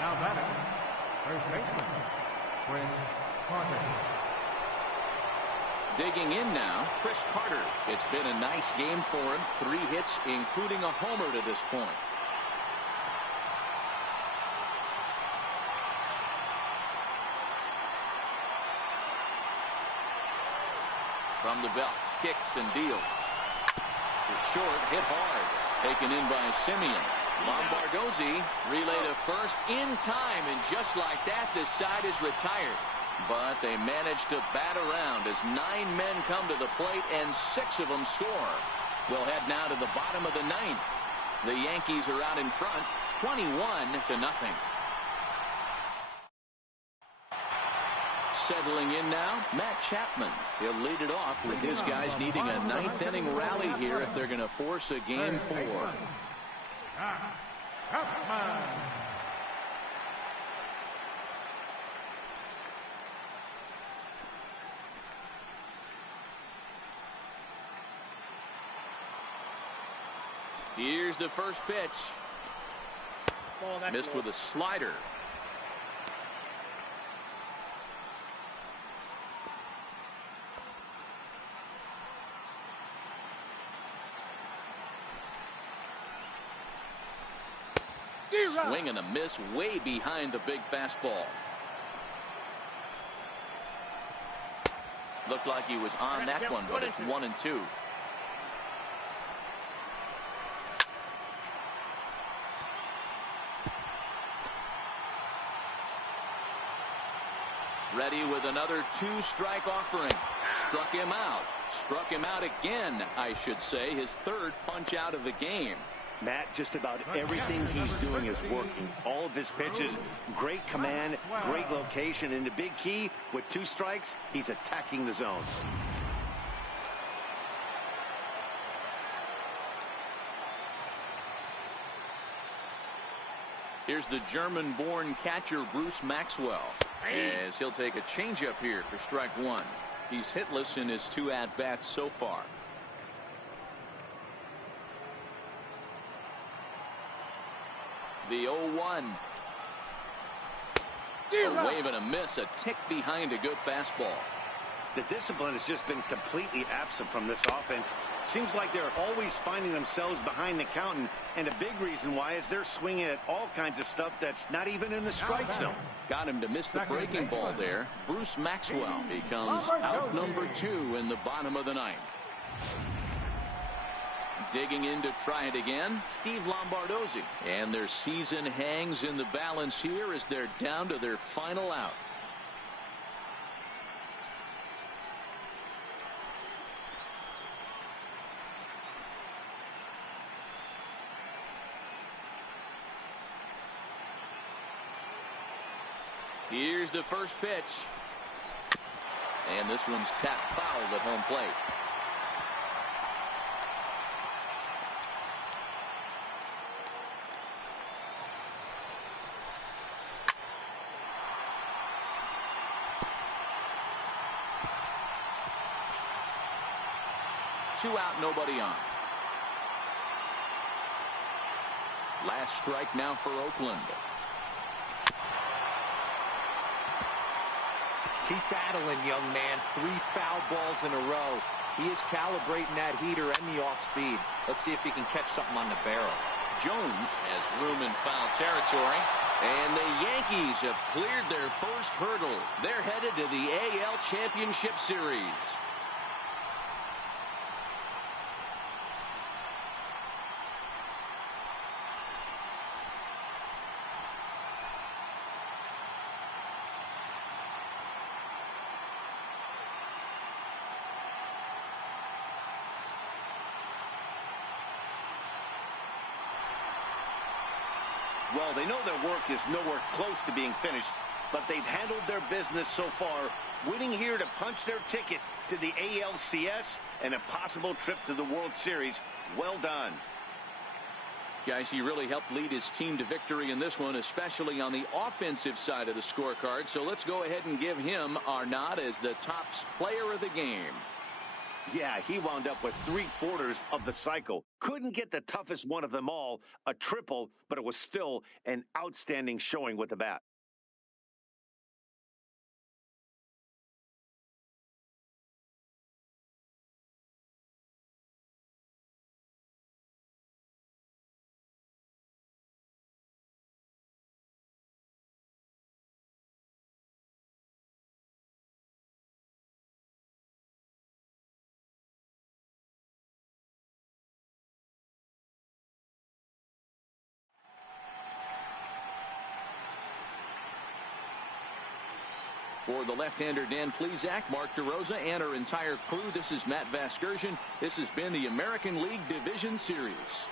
Now batting, first baseman, Chris Carter. Digging in now, Chris Carter. It's been a nice game for him. 3 hits, including a homer to this point. From the belt, kicks and deals. To short, hit hard. Taken in by Simeon. Lombardozzi relay to first in time, and just like that, this side is retired. But they managed to bat around as 9 men come to the plate and 6 of them score. We'll head now to the bottom of the 9th. The Yankees are out in front, 21-0. Settling in now, Matt Chapman. He'll lead it off with his guys needing a 9th inning rally here if they're going to force a game 4. Here's the first pitch. Missed with a slider. Swing and a miss way behind the big fastball. Looked like he was on that one, but it's 1-2. Ready with another 2-strike offering. Struck him out. Struck him out again, I should say. His third punch out of the game. Matt, just about everything he's doing is working. All of his pitches, great command, great location. And the big key, with 2 strikes, he's attacking the zone. Here's the German-born catcher Bruce Maxwell, as he'll take a changeup here for strike one. He's hitless in his 2 at-bats so far. The 0-1. A wave and a miss, a tick behind a good fastball. The discipline has just been completely absent from this offense. Seems like they're always finding themselves behind the count, and a big reason why is they're swinging at all kinds of stuff that's not even in the strike zone. Got him to miss the breaking ball there. Bruce Maxwell becomes out number 2 in the bottom of the 9th. Digging in to try it again, Steve Lombardozzi. And their season hangs in the balance here as they're down to their final out. Here's the first pitch. And this one's tapped foul at home plate. Two out, nobody on. Last strike now for Oakland. Keep battling, young man. 3 foul balls in a row. He is calibrating that heater and the off speed. Let's see if he can catch something on the barrel. Jones has room in foul territory. And the Yankees have cleared their first hurdle. They're headed to the AL Championship Series. Well, they know their work is nowhere close to being finished, but they've handled their business so far, winning here to punch their ticket to the ALCS and a possible trip to the World Series. Well done. Guys, he really helped lead his team to victory in this one, especially on the offensive side of the scorecard. So let's go ahead and give him our nod as the top player of the game. Yeah, he wound up with 3/4 of the cycle. Couldn't get the toughest one of them all, a triple, but it was still an outstanding showing with the bat. For the left-hander Dan Plesac, Mark DeRosa, and our entire crew, this is Matt Vasgersian. This has been the American League Division Series.